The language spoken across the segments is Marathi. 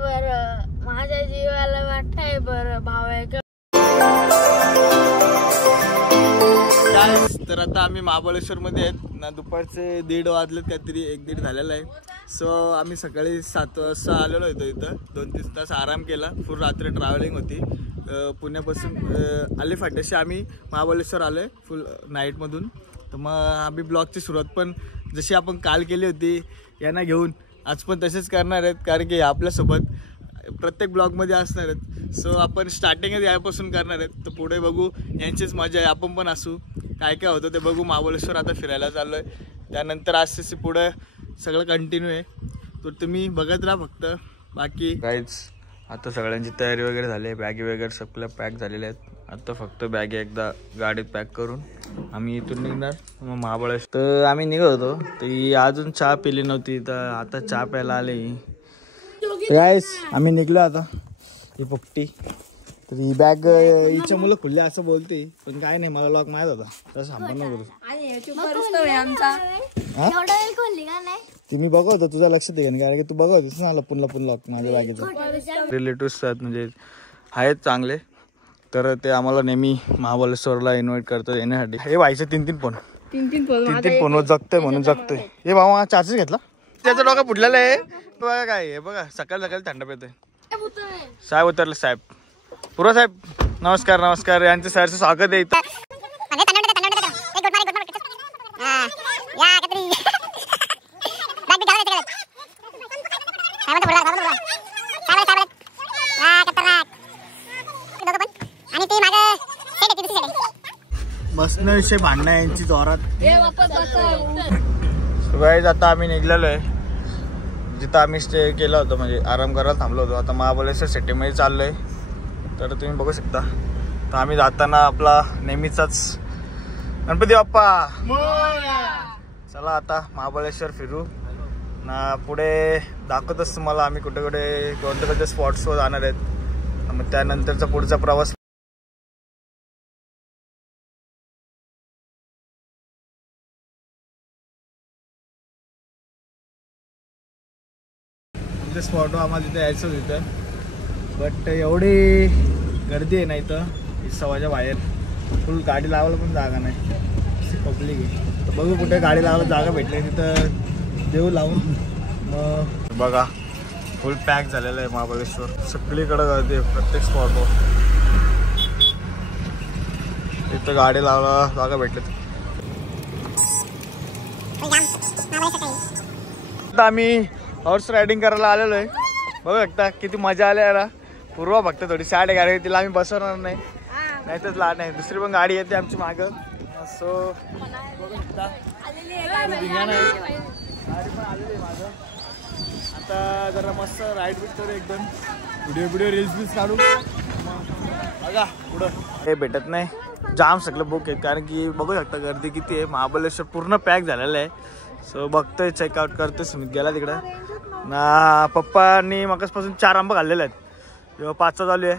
बरं माझ्या जीवाला वाटतंय बरं भाव आहे का. तर आता आम्ही महाबळेश्वर मध्ये आहेत ना. दुपारचे 1:30 वाजलेत, काहीतरी 1-1:30 झालेला आहे. सो आम्ही सकाळी 7 वाजता आलेलो होतो इथं. 2-3 तास आराम केला. फुल रात्री ट्रॅव्हलिंग होती. पुण्यापासून आले फाट्याशी आम्ही महाबळेश्वर आलोय फुल नाईटमधून. तर मग आम्ही ब्लॉगची सुरुवात पण जशी आपण काल केली होती यांना घेऊन आज पण तसेच करणार आहेत, कारण की आपल्यासोबत प्रत्येक ब्लॉगमध्ये असणार आहेत. सो आपण स्टार्टिंगच यापासून करणार आहेत. तर पुढे बघू, यांचीच मजा आहे, आपण पण असू. काय काय होतं ते बघू. महाबळेश्वर आता फिरायला चाललो आहे. त्यानंतर आजचे पुढे सगळं कंटिन्यू आहे. तर तुम्ही बघत राहा फक्त. बाकी काहीच आता सगळ्यांची तयारी वगैरे झाली आहे. बॅगी वगैरे सगळ्या पॅक झालेल्या आहेत. आता फक्त बॅगी एकदा गाडीत पॅक करून आम्ही इथून निघणार मग महाबळेश्वर. तर आम्ही निघत होतो, तर ही अजून चहा पिली नव्हती, तर आता चहा प्यायला आले. गाईस आम्ही निघलो आता. ही पोपटी तर ही बॅग हिच्या मुलं खुलले असं बोलते, पण काय नाही, मला लॉक माहित होता तसं सांभाळ बोलू. तुम्ही बघा होतो, तुझ्या लक्षात आहे कारण की तू बघा होतीस ना लपून लॉक माझ्या बॅगेचं. रिलेटिव्स आहेत म्हणजे आहेत चांगले, तर ते आम्हाला नेहमी महाबळेश्वरला इन्व्हाइट करतात येण्यासाठी. हे व्हायचे 3-3 फोन जगतंय म्हणून जगतंय. हे भावा चार्जेस घेतला, त्याचा डोका फुटलेला आहे बघा. काय आहे बघा, सकाळी थंड पेते. साहेब उतरले. साहेब पुरा साहेब नमस्कार. नमस्कार. यांचे सरचं स्वागत आहे. बसण्याविषयी भांडणं यांची जोरात. गाईज आता आम्ही निघलेलो आहे जिथं आम्ही स्टे केला होता, म्हणजे आराम करायला थांबलो होतो. आता महाबळेश्वर सिटीमध्ये चाललोय, तर तुम्ही बघू शकता. तर आम्ही जाताना आपला नेहमीचाच गणपती बाप्पा. चला आता महाबळेश्वर फिरू ना. पुढे दाखवतच तुम्हाला आम्ही कुठे कुठे कोणत्या स्पॉट्सवर जाणार आहेत. मग त्यानंतरचा पुढचा प्रवास. स्पॉट आम्हाला तिथे यायचं होतं तिथं, बट एवढी गर्दी आहे नाही तर 1:15 बाहेर. फुल गाडी लावायला पण जागा नाही, पब्लिक आहे. तर बघू कुठे गाडी लावायला जागा भेटली तिथं देऊ लावून. मग बघा फुल पॅक झालेलं आहे महाबळेश्वर. सगळीकडे गर्दी आहे प्रत्येक स्पॉटवर. तिथं गाडी लावायला जागा भेटली. आता आम्ही हॉर्स रायडिंग करायला आलेलो आहे. बघू शकता किती मजा आली याला. पूर्वा फक्त थोडी सॅड गाडी, तिला आम्ही बसवणार नाही, नाहीतच लहान नाही. दुसरी पण गाडी येते आमची मागं. सो बघू शकता धिंगाणा आहे. गाडी पण आलेली आहे मागं. आता जरा मस्त राईड बीट करू, एकदम व्हिडिओ रील्स काढू. बघा पुढं हे भेटत नाही, जाम सगळं बुक आहेत, कारण की बघू शकता गर्दी किती आहे. महाबळेश्वर पूर्ण पॅक झालेलं आहे. सो बघतोय, चेकआउट करतोय. सुमित गेला तिकडं ना. पप्पांनी मगासपासून 4 आंबे खाल्लेले आहेत, जेव्हा 5चा चालू आहे.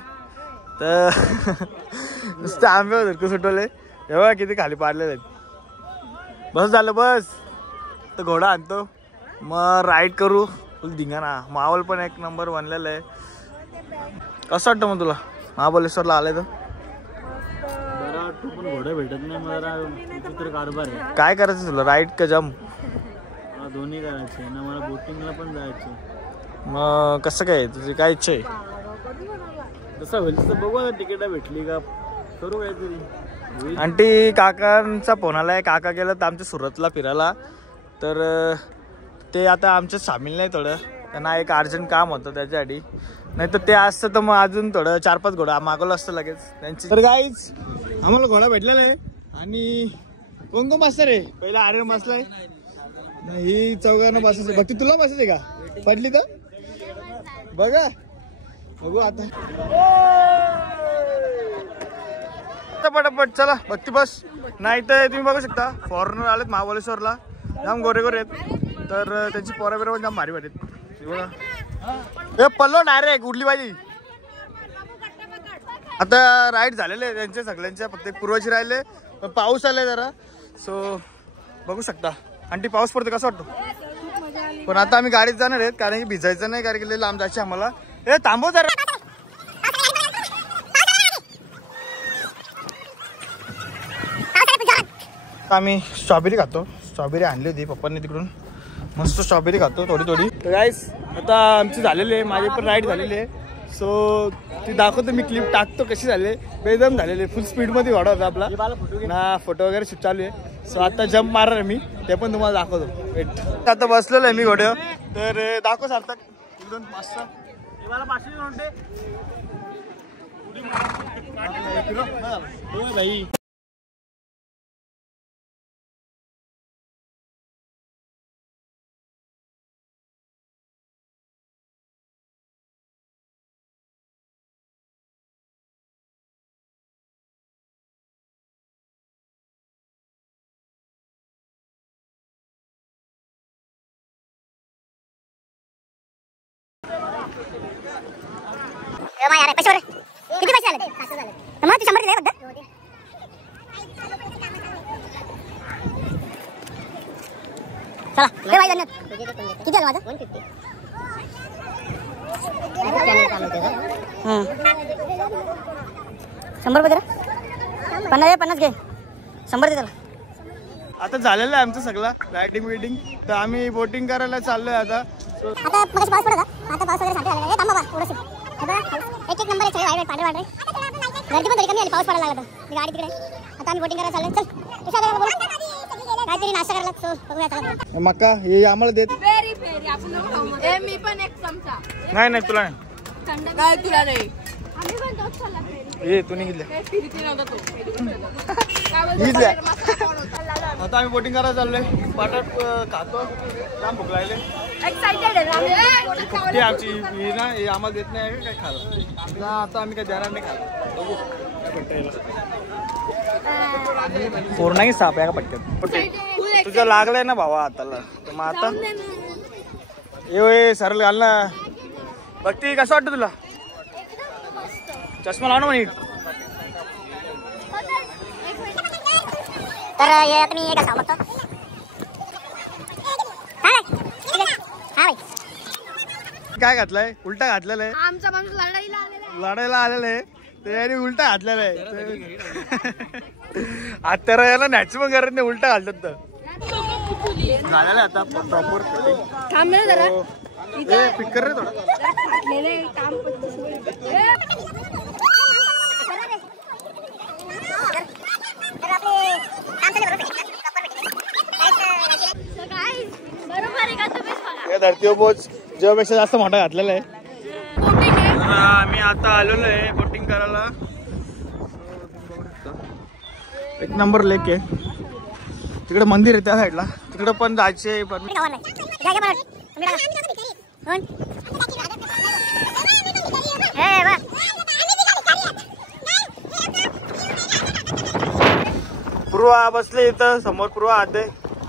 तर नुसते आंबे होते सुटवले, तेव्हा किती खाली पाडलेले आहेत. बस झालं बस. तर घोडा आणतो मग राईड करू. फुल धिंगाणा. माहोल पण एक नंबर बनलेलं आहे. कसं वाटतं मग तुला महाबळेश्वरला आलंय तर? बरं वाटतं, पण घोडा भेटत नाही मला. विचित्र कारभार आहे. काय करायचं तुला, राईड का जम? दोन्ही करायचे ना, मला बोटिंगला पण जायचं. मग कसं काय, तुझी काय इच्छा आहे? कसं होईल तसं बघू ना. तिकीट भेटली का करू काहीतरी. आंटी काकांचा फोन आलाय. काका गेलं तर आमच्या सुरतला फिरायला, तर ते आता आमचं सामील नाही. थोडं त्यांना एक अर्जंट काम होतं त्याच्यासाठी. नाही तर ते असतं तर मग अजून थोडं 4-5 घोडा मागवलं असतं लगेच त्यांची. तर गाईज आम्हाला घोडा भेटलेला आहे. आणि कोण कोण बसतं रे? पहिला आर्यन बसलाय. ही चौघांना बसायचं. भक्ती तुला बसायचं का? पडली तर बघा, बघू आता. पटापट चला भक्ती बस. नाही तर तुम्ही बघू शकता फॉरेनर आलेत महाबळेश्वरला, जाम गोरे गोरे आहेत. तर त्यांची पोराबिरा पण जाम भारी वाटत. बघा पल्लो डायरेक्ट उडली पाहिजे. आता राईड झालेले आहे त्यांच्या सगळ्यांच्या, फक्त पूर्वची राहिले. पाऊस आलाय जरा, सो बघू शकता. आणि पाऊस पडतो कसं वाटतो? पण आता आम्ही गाडीत जाणार आहेत, कारण की भिजायचं नाही, कारण की लांब जायचे आम्हाला. ए थांबव जरा. आम्ही स्ट्रॉबेरी खातो. स्ट्रॉबेरी आणली होती पप्पांनी तिकडून. मस्त स्ट्रॉबेरी खातो थोडी थोडी. तर गाईस आता आमची झालेली आहे, माझी पण राईड झालेली आहे. सो ती दाखवतो मी, क्लिप टाकतो कशी झाले. बेदम झालेले, फुल स्पीडमध्ये घोडा होता आपला ना. फोटो वगैरे शूट चालू आहे. सो आता जम्प मारणार आहे मी, ते पण तुम्हाला दाखवतो. वेट. आता बसलेलो आहे मी घोड्यावर. तर दाखव सार्थक एकदम मस्त. भाई पैसे किती पैसे झाले? 700 झाले. मग तू 100 दिले फक्त. चला दे भाई धन्यवाद. किती झालं माझं? 150. हां 100 रुपये दे. 50 घे. 100 दे त्याला. आता झालेलं आहे आमचं सगळं रायडिंग वेडिंग. तर आम्ही बोटिंग करायला चाललोय आता. आता पाऊस पडला. आता पाऊस वगैरे सांगते झाला. थांबा थोडंसं. एक नंबर आहे. सगळे पांढरे पांढरे. गर्दी पण तरी कमी आली, पाऊस पडायला लागला तर. गाडी तिकडे. आता आम्ही बोटिंग करायला चाललोय. चल तुझ्या घराला बोल. काहीतरी नाश्ता करायला सो बघूया चला. मका हे आम्हाला देत. पेरी पेरी आपण खाऊ. ए मी पण एक चमचा. नाही नाही तुला नाही. थंड काय तुला नाही. आम्ही पण तोच खाल्ला पेरी. ए तू नाही घेतलं. काय फिरती नव्हता तो. आता आम्ही बोटिंग करायला चाललोय. बटाट खातो. जाम भूक लागले. एक्साइटेड आहे ती आमची ही ना, हे आम्हाला देत नाही काय खायला. आता आम्ही काय देणार नाही खायला. पूर्ण साप आहे का पटकन. तुझं लागलंय ना भावा हाताला. तर मग आता ये सरळ घाल ना. भक्ती कसं वाटतं तुला? चष्मा लाव ना म्हणे. तर ये मी एक सांगतो. काय घातलंय? उलटा घातलेला आहे. आमचा माणूस लढायला आलेला आहे. त्याने उलटा घातलेला आहे. आता याला नॅचरल करत नाही, उलटा घालतात. तर झालेला आता प्रॉपर पिक कर रे थोडा. धरतीवर पोच जेव्हापेक्षा जास्त मोठा घातलेला आहे. आम्ही आता आलेलो आहे बोटिंग करायला. एक नंबर लेक आहे. तिकडे मंदिर आहे त्या साईडला. तिकडे पण जायचे पण पूर्वा बसले इथं समोर. पूर्वा आते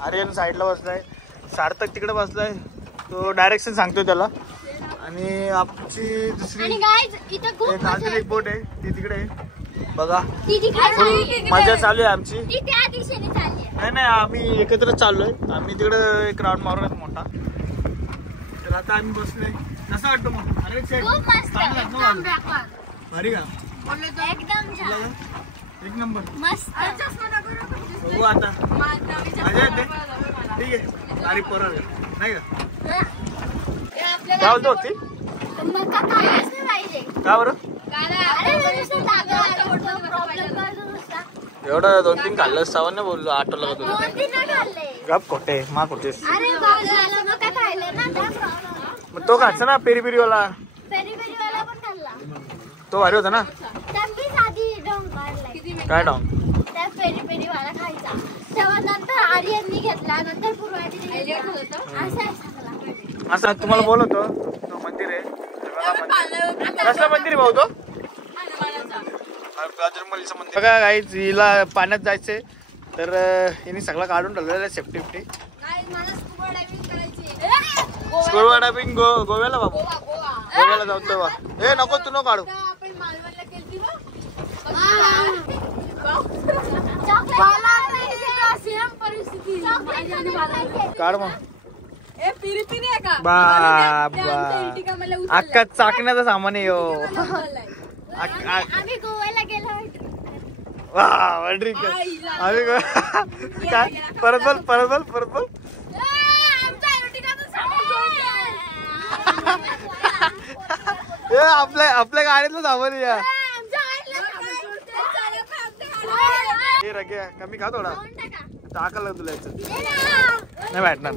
आर्यन साईडला बसलाय. सार्थक तिकडे बसलाय. तो डायरेक्शन सांगतोय त्याला. आणि आमची दुसरी एक बोट आहे ती तिकडे आहे बघा. मजा चालू आहे आमची. नाही नाही आम्ही एकत्र चाललोय. आम्ही तिकडे एक राऊंड मारूयात मोठा. तर आता आम्ही बसलोय. कसं वाटतं मग? भारी का? एक नंबर. बघू आता मजा येते. ठीक आहे सारी पोरं नाही का? काय बोलतो होती? का बरं? एवढं 2-3 खाल्लं सावन्न बोललो. आठवलं का तुला? गप खोटे मा खोटेस. मग तो खायचा ना पेरी पेरीवाला. तो भारी होता ना. काय डाऊन पेरी पेरी वाला खायचा. तेव्हा नंतर आर्यननी घेतला. नंतर असं तुम्हाला बोलवतो. तो मंदिर आहे. कसलं मंदिर आहे भाऊ? तो बजरंगबलीचं मंदिर. बघा गाईज हिला पाण्यात जायचंय. तर हिने सगळं काढून ठेवलेलं आहे सेफ्टी बिफ्टी. स्कूबा डायव्हिंग गोव्याला बाबू. गोव्याला जाऊ तेव्हा. हे नको तू नको काढू. काढ मग. बाबा अख्खा चाकण्याचं सामान आहे हो. आम्ही गोव्याला गेलो होतो. काय परत बोल आपल्या गाडीतलं सामान या कमी खा थोडा टाकायला तुला याचं नाही भेटणार.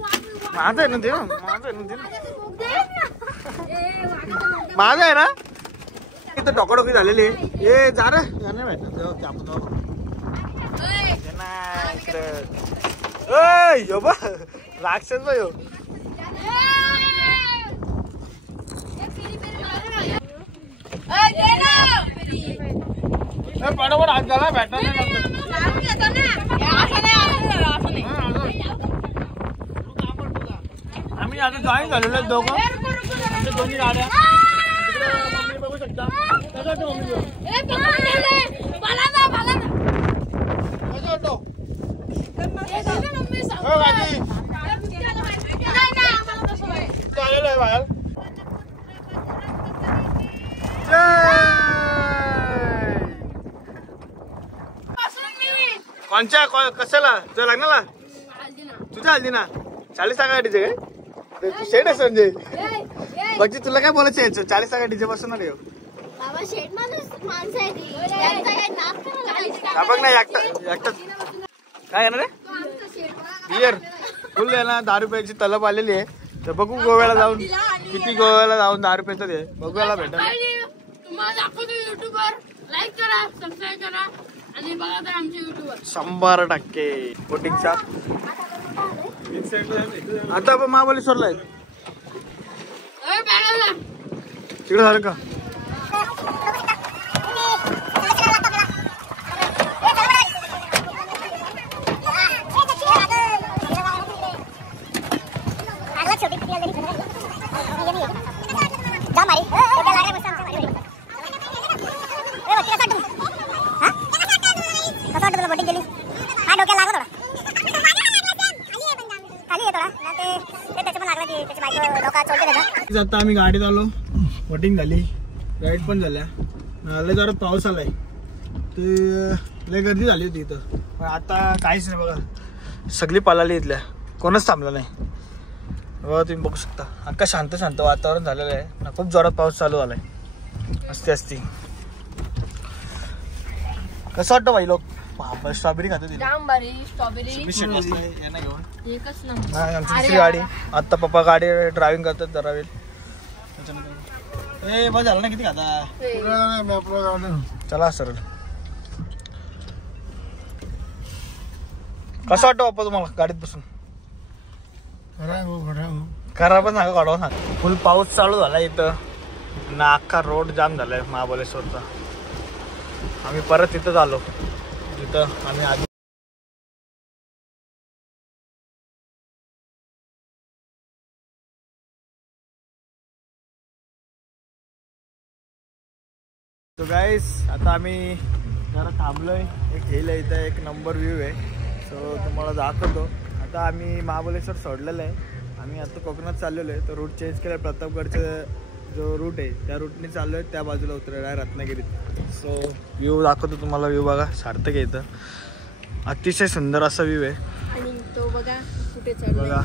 माझं आहे ना ते माझं आहे ना इथं डोकाडोकी झालेली आहे. जा रे नाही भेटणार आपण राक्षस बाई हो. बरोबर हात झाला भेटणार आम्ही आता जॉईन झालेलो आहे दोघं. आमच्या दोन्ही गाड्या मम्मी बघू शकता. आलेलो आहे बाहेर. कोणच्या कशाला तुझ्या लग्नाला तुझ्या हल्दी ना 40 गाडीचे काय शेड आहे संजय बाकी तुला काय बोलायचं यायचं 40 गाडीचे पासून ना देव बघ ना एकटा काय येणार रे बियर फुल आहे ना 10 रुपयाची तलब आलेली आहे. तर बघू गोव्याला जाऊन किती गोव्याला जाऊन 10 रुपयाचं ते बघूयाला भेटेल. लाईक करा सबस्क्राईब करा आणि बघा तर आमच्या युट्यूबवर 100% बोटिंगचा आता आपण महाबळेश्वरला आहे तिकडे झालं का आता आम्ही गाडीत आलो बोटिंग झाली राईड पण झाल्या. लय जरा पाऊस आलाय ते लय गर्दी झाली होती इथं पण आता काहीच नाही बघा. सगळी पळाली इथल्या कोणच थांबलं नाही. बघा तुम्ही बघू शकता अख्खा शांत वातावरण झालेलं आहे ना. खूप जोरात पाऊस चालू झालाय. असती कसं वाटतं बाई लोक स्ट्रॉबेरी खातो आमची गाडी. आता पप्पा गाडी ड्रायव्हिंग करतात जरा वेळ बस झालं ना. किती खाता चला सर कसं वाटतं बाप्पा तुम्हाला गाडीत बसून करा पण सांगा काढवा सांग. फुल पाऊस चालू झाला इथं ना. अख्खा रोड जाम झालाय महाबळेश्वरचा. आम्ही परत तिथंच आलो जिथं आम्ही आधी तो गाईस आता आम्ही जरा थांबलोय. एक हिल आहे इथं एक नंबर व्ह्यू आहे. सो तुम्हाला दाखवतो. आता आम्ही महाबळेश्वर सोडलेलं आहे. आम्ही आता कोकणात चाललेलो आहे. तर रूट चेंज केला. प्रतापगडचा जो रूट आहे त्या रूटने चाललो आहे. त्या बाजूला उतरायला आहे रत्नागिरीत. सो व्ह्यू दाखवतो तुम्हाला. व्ह्यू बघा सार्थक आहे इथं. अतिशय सुंदर असा व्ह्यू आहे. आणि तो बघा कुठे चाललाय बघा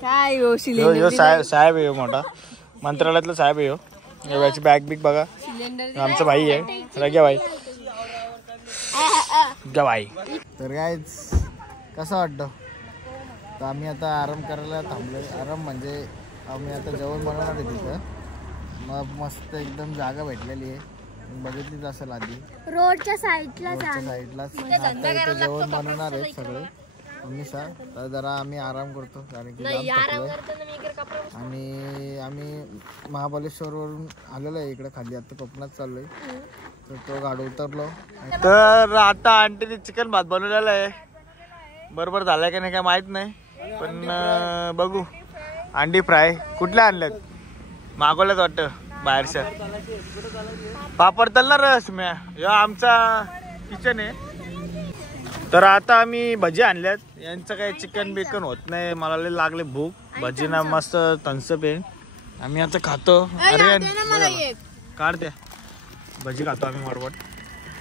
काय साहेब आहे मोठा मंत्रालयातला साहेब आहे. याची बॅग बिग बघा. आमचा भाई आहे रग्या भाई. भाई तर काय कसं वाटतं. तर आम्ही आता आराम करायला थांबलोय. आराम म्हणजे आम्ही आता जेवण बनवणार आहे तिथं. मग मस्त एकदम जागा भेटलेली आहे. बघितलीच असेल आधी रोडच्या साईडला जेवण बनवणार आहे सगळे मम्मी सर. तर जरा आम्ही आराम करतो कारण की आणि आम्ही महाबळेश्वरवरून आलेलो आहे इकडे खाली. आता कोकणात चाललोय. तर तो गाडी उतरलो. तर आता आंटीने चिकन भात बनवलेला आहे. बरोबर झालाय का नाही काय माहित नाही. पण बघू. अंडी फ्राय कुठल्या आणल्यात? मागवल्यात वाटतं बाहेरच्या. पापड तलणार रस म्या आमचा किचन आहे. तर आता आम्ही भजी आणल्यात. यांचं काही चिकन बिकन होत नाही. मला लय लागले भूक. भजीना मस्त थम्सअप आहे. आम्ही आता खातो. अरे काढ द्या. भजी खातो आम्ही बरोबर.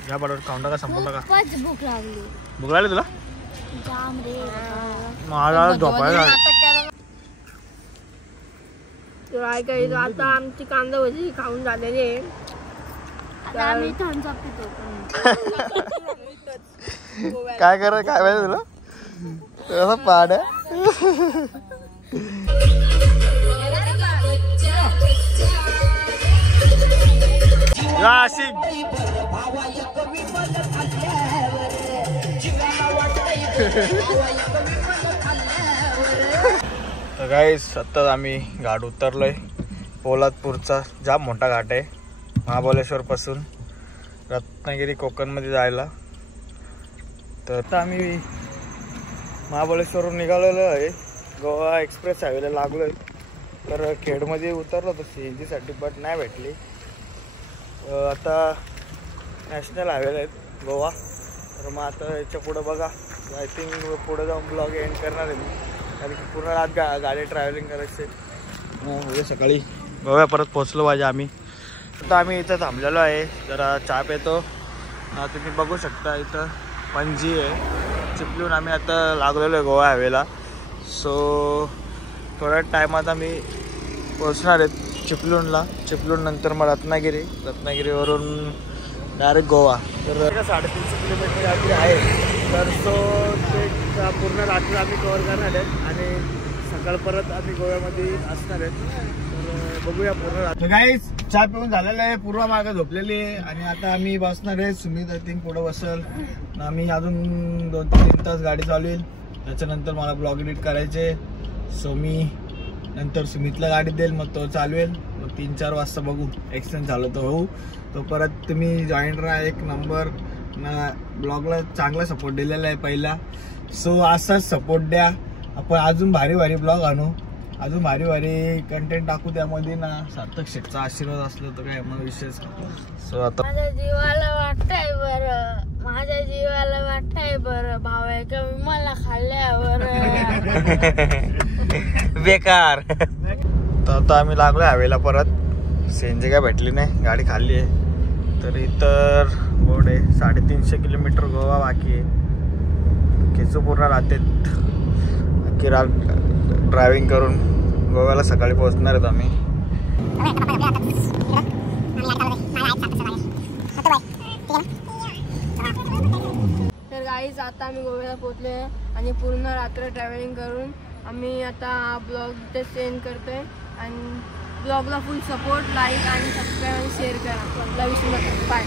घ्या बरोबर खाऊन टाका संपून टाका. भूक लागली. भूक लागली तुला? जाम रे. मला झोपायला काय करायचं आता. आमची कांदा भजी खाऊन झालेली आहे. आता आम्ही थम्सअप पितो. काय कर काय माहिती तुला कसं पाड आहे. तर गाईस आत्ताच आम्ही घाट उतरलोय. पोलादपूरचा जाम मोठा घाट आहे. महाबळेश्वर पासून रत्नागिरी कोकणमध्ये जायला. तर आता आम्ही महाबळेश्वरवरून निघालेलो आहे. गोवा एक्सप्रेस हायवेला लागलोय. तर खेडमध्ये उतरलो होतो CNG साठी बट नाही भेटली. आता नॅशनल हायवेला आहेत गोवा. तर मग आता याच्या पुढं बघा. आय थिंक पुढे जाऊन ब्लॉग एंड करणार आहे मी. कारण की पूर्ण रात गाडी ट्रॅव्हलिंग करायची. उद्या सकाळी गोव्यापर्यंत पोचलो पाहिजे आम्ही. आता आम्ही इथं थांबलेलो आहे. जरा चहा पितो. तुम्ही बघू शकता इथं पणजी आहे. चिपळूण आम्ही आता लागलेलो आहे गोवा हायवेला. सो थोड्या टायमात आम्ही पोचणार आहेत चिपळूणला. चिपळूण नंतर मग रत्नागिरीवरून डायरेक्ट गोवा. तर 350 किलोमीटर रात्री आहे. तर सो ते पूर्ण रात्री आम्ही कव्हर करणार आहेत आणि सकाळ परत आम्ही गोव्यामध्ये असणार आहेत. तर बघूया पूर्ण रात्री. गाईस चहा पिऊन झालेला आहे. पूर्व मागे झोपलेली आहे आणि आता आम्ही बसणार आहे. सुमित आय थिंक पुढं बसल. आम्ही अजून 2-3 तास गाडी चालवेल. त्याच्यानंतर मला ब्लॉग एडिट करायचे. सो मी नंतर सुमितला गाडी देईल. मग तो चालवेल. मग 3-4 वाजता बघू एक्सचेंज झालं तर होऊ. तो परत तुम्ही जॉईन राहा. एक नंबर ना ब्लॉगला चांगला सपोर्ट दिलेला आहे पहिला. सो असाच सपोर्ट द्या. आपण अजून भारी भारी ब्लॉग आणू. अजून भारी भारी कंटेंट टाकू. त्यामध्ये ना सार्थक शेठचा आशीर्वाद असलो तर काय मग विशेष. सो आता माझ्या जीवाला वाटतंय बरं भाव आहे कमी मला खाल्ल्यावर बेकार. तर आता आम्ही लागलो हवेला परत. CNG काय भेटली नाही. गाडी खाल्ली आहे. तर इतर बोर्ड आहे 350 किलोमीटर गोवा बाकी आहे. खेचू पूर्ण राहतात. अख्खी रात ड्रायव्हिंग करून गोव्याला सकाळी पोहोचणार आहेत आम्ही. तर गाईज आता आम्ही गोव्याला पोहोचलो आहे आणि पूर्ण रात्र ट्रॅव्हलिंग करून आम्ही आता हा ब्लॉग इथे सेंड करतोय. आणि ब्लॉगला फुल सपोर्ट, लाईक आणि सबस्क्राईब आणि शेअर करा. विसरू नका. बाय.